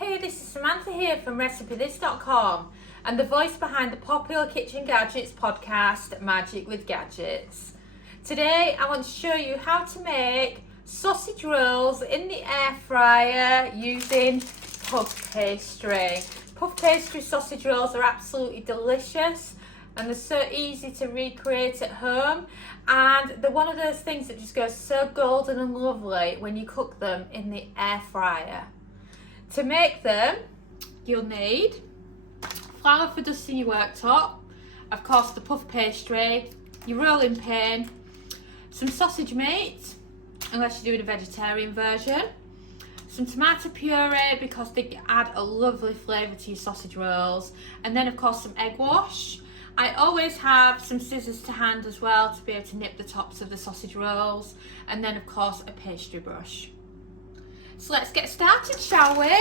Hey, this is Samantha here from RecipeThis.com and the voice behind the popular Kitchen Gadgets podcast, Magic with Gadgets. Today I want to show you how to make sausage rolls in the air fryer using puff pastry. Puff pastry sausage rolls are absolutely delicious and they're so easy to recreate at home, and they're one of those things that just goes so golden and lovely when you cook them in the air fryer. To make them, you'll need flour for dusting your worktop, of course the puff pastry, your rolling pin, some sausage meat, unless you're doing a vegetarian version, some tomato puree because they add a lovely flavour to your sausage rolls, and then of course some egg wash. I always have some scissors to hand as well to be able to nip the tops of the sausage rolls, and then of course a pastry brush. So let's get started, shall we?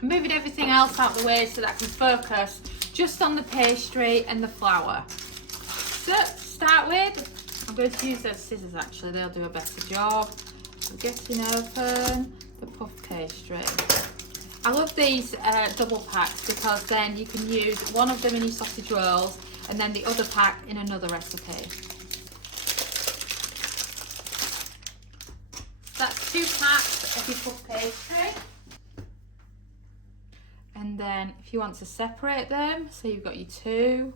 I'm moving everything else out of the way so that I can focus just on the pastry and the flour. So to start with, I'm going to use those scissors actually, they'll do a better job of getting open the puff pastry. I love these double packs because then you can use one of them in your sausage rolls and then the other pack in another recipe. That's 2 packs of your puff pastry. And then if you want to separate them, so you've got your 2.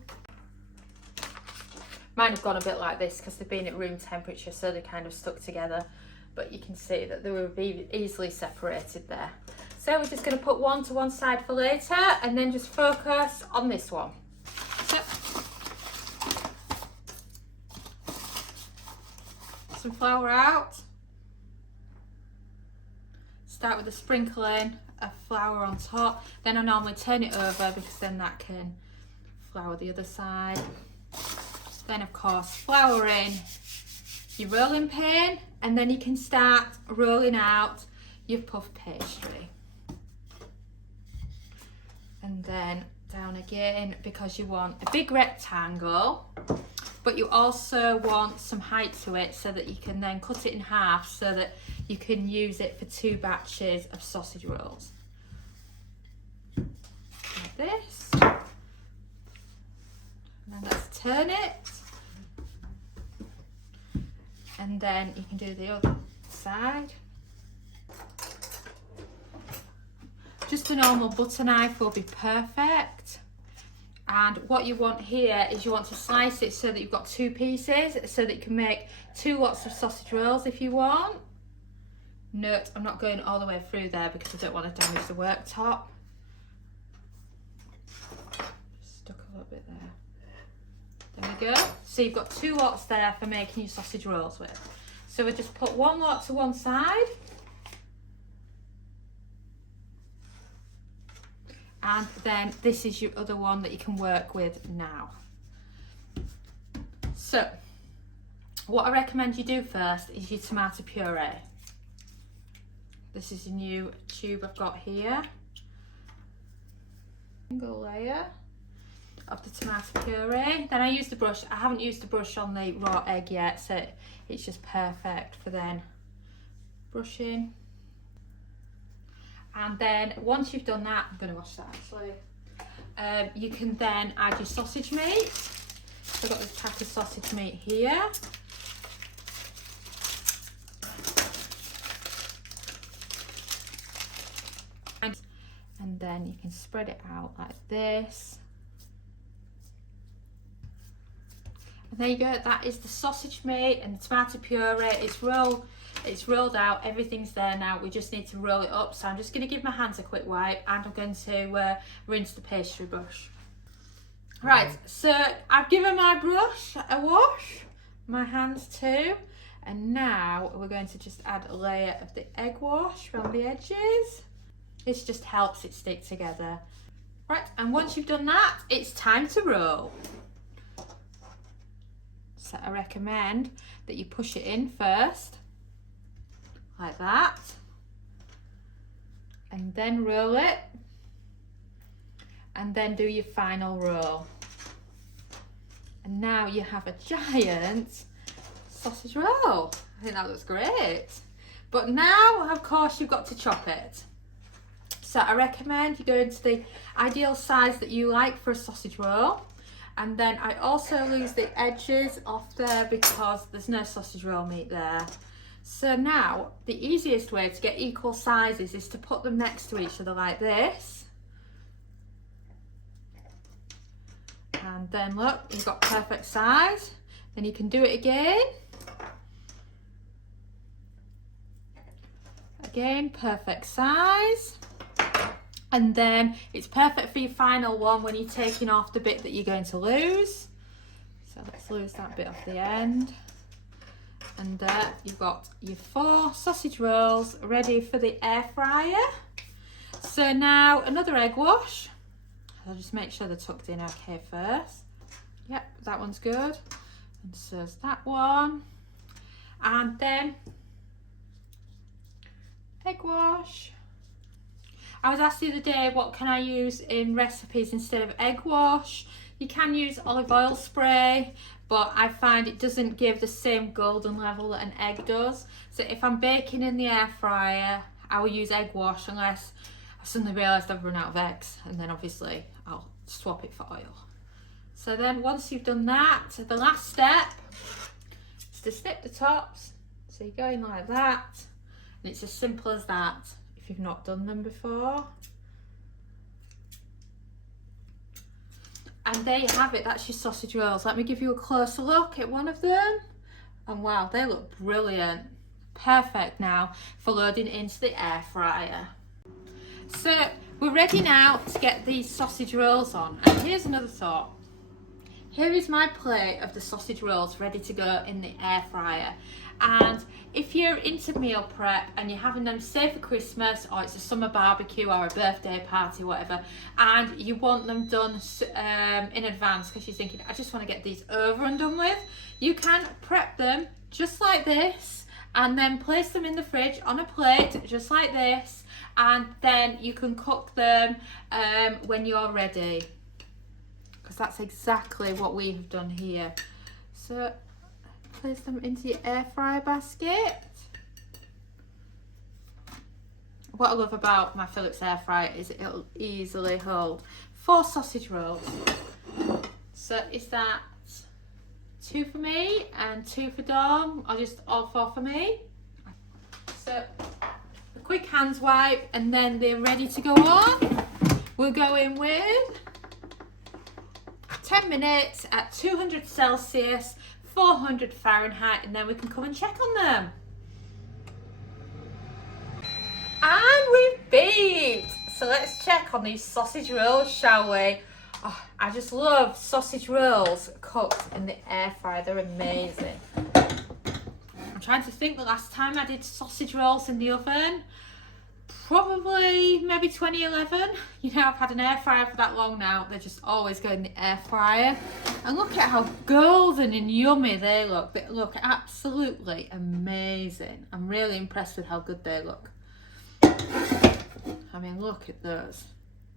Mine have gone a bit like this because they've been at room temperature, so they kind of stuck together. But you can see that they were easily separated there. So we're just going to put one to one side for later and then just focus on this one. So, some flour out. Start with a sprinkling of flour on top. Then I normally turn it over because then that can flour the other side. Then of course flour in your rolling pin, and then you can start rolling out your puff pastry. And then down again because you want a big rectangle, but you also want some height to it so that you can then cut it in half so that you can use it for 2 batches of sausage rolls. Like this. And then let's turn it. And then you can do the other side. Just a normal butter knife will be perfect. And what you want here is you want to slice it so that you've got 2 pieces so that you can make 2 lots of sausage rolls if you want. Note, I'm not going all the way through there because I don't want to damage the worktop. Just stuck a little bit there. There we go. So you've got 2 lots there for making your sausage rolls with. So we just put 1 lot to one side. And then this is your other one that you can work with now. So, what I recommend you do first is your tomato puree. This is a new tube I've got here. Single layer of the tomato puree. Then I use the brush. I haven't used the brush on the raw egg yet, so it's just perfect for then brushing. And then once you've done that, I'm going to wash that actually. You can then add your sausage meat. So I've got this pack of sausage meat here. And then you can spread it out like this. And there you go, that is the sausage meat and the tomato puree. It's rolled out, everything's there now. We just need to roll it up. So I'm just going to give my hands a quick wipe and I'm going to rinse the pastry brush. Right, so I've given my brush a wash, my hands too. And now we're going to just add a layer of the egg wash around the edges. This just helps it stick together. Right, and once you've done that, it's time to roll. So I recommend that you push it in first, like that, and then roll it, and then do your final roll. And now you have a giant sausage roll. I think that looks great. But now, of course, you've got to chop it. So I recommend you go into the ideal size that you like for a sausage roll. And then I also lose the edges off there because there's no sausage roll meat there. So now the easiest way to get equal sizes is to put them next to each other like this. And then look, you've got perfect size. Then you can do it again. Again, perfect size. And then it's perfect for your final one when you're taking off the bit that you're going to lose. So let's lose that bit off the end. And you've got your 4 sausage rolls ready for the air fryer. So now another egg wash. I'll just make sure they're tucked in okay first. Yep, that one's good. And so's that one. And then egg wash. I was asked the other day, what can I use in recipes instead of egg wash? You can use olive oil spray, but I find it doesn't give the same golden level that an egg does. So if I'm baking in the air fryer, I will use egg wash unless I suddenly realised I've run out of eggs, and then obviously I'll swap it for oil. So then once you've done that, the last step is to snip the tops. So you go in like that, and it's as simple as that. If you've not done them before. And there you have it, that's your sausage rolls. Let me give you a closer look at one of them. And wow, they look brilliant. Perfect now for loading into the air fryer. So we're ready now to get these sausage rolls on. And here's another thought. Here is my plate of the sausage rolls ready to go in the air fryer. And if you're into meal prep and you're having them, say for Christmas, or it's a summer barbecue or a birthday party, whatever, and you want them done in advance because you're thinking, I just want to get these over and done with, you can prep them just like this and then place them in the fridge on a plate just like this, and then you can cook them when you're ready, because that's exactly what we have done here. So place them into your air fryer basket. What I love about my Philips air fryer is it'll easily hold 4 sausage rolls. So is that 2 for me and 2 for Dom, or just all 4 for me? So a quick hands wipe and then they're ready to go on. We'll go in with 10 minutes at 200 Celsius, 400 Fahrenheit, and then we can come and check on them. And we've beeped! So let's check on these sausage rolls, shall we? Oh, I just love sausage rolls cooked in the air fryer, they're amazing. I'm trying to think the last time I did sausage rolls in the oven. Probably maybe 2011. You know, I've had an air fryer for that long now. They just always go in the air fryer. And look at how golden and yummy they look. They look absolutely amazing. I'm really impressed with how good they look. I mean, look at those.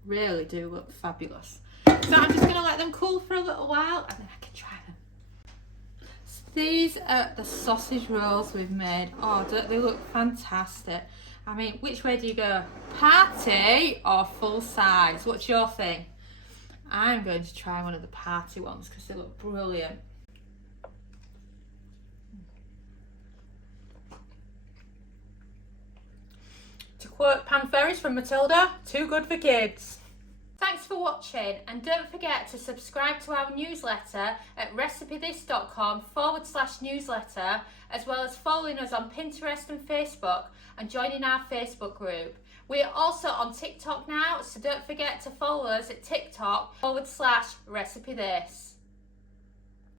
Really do look fabulous. So I'm just going to let them cool for a little while and then I can try them. So these are the sausage rolls we've made. Oh, don't they look fantastic? I mean, which way do you go? Party or full size? What's your thing? I'm going to try one of the party ones because they look brilliant. To quote Pan Ferris from Matilda, too good for kids. Thanks for watching, and don't forget to subscribe to our newsletter at recipethis.com/newsletter, as well as following us on Pinterest and Facebook and joining our Facebook group. We are also on TikTok now, so don't forget to follow us at TikTok /recipethis.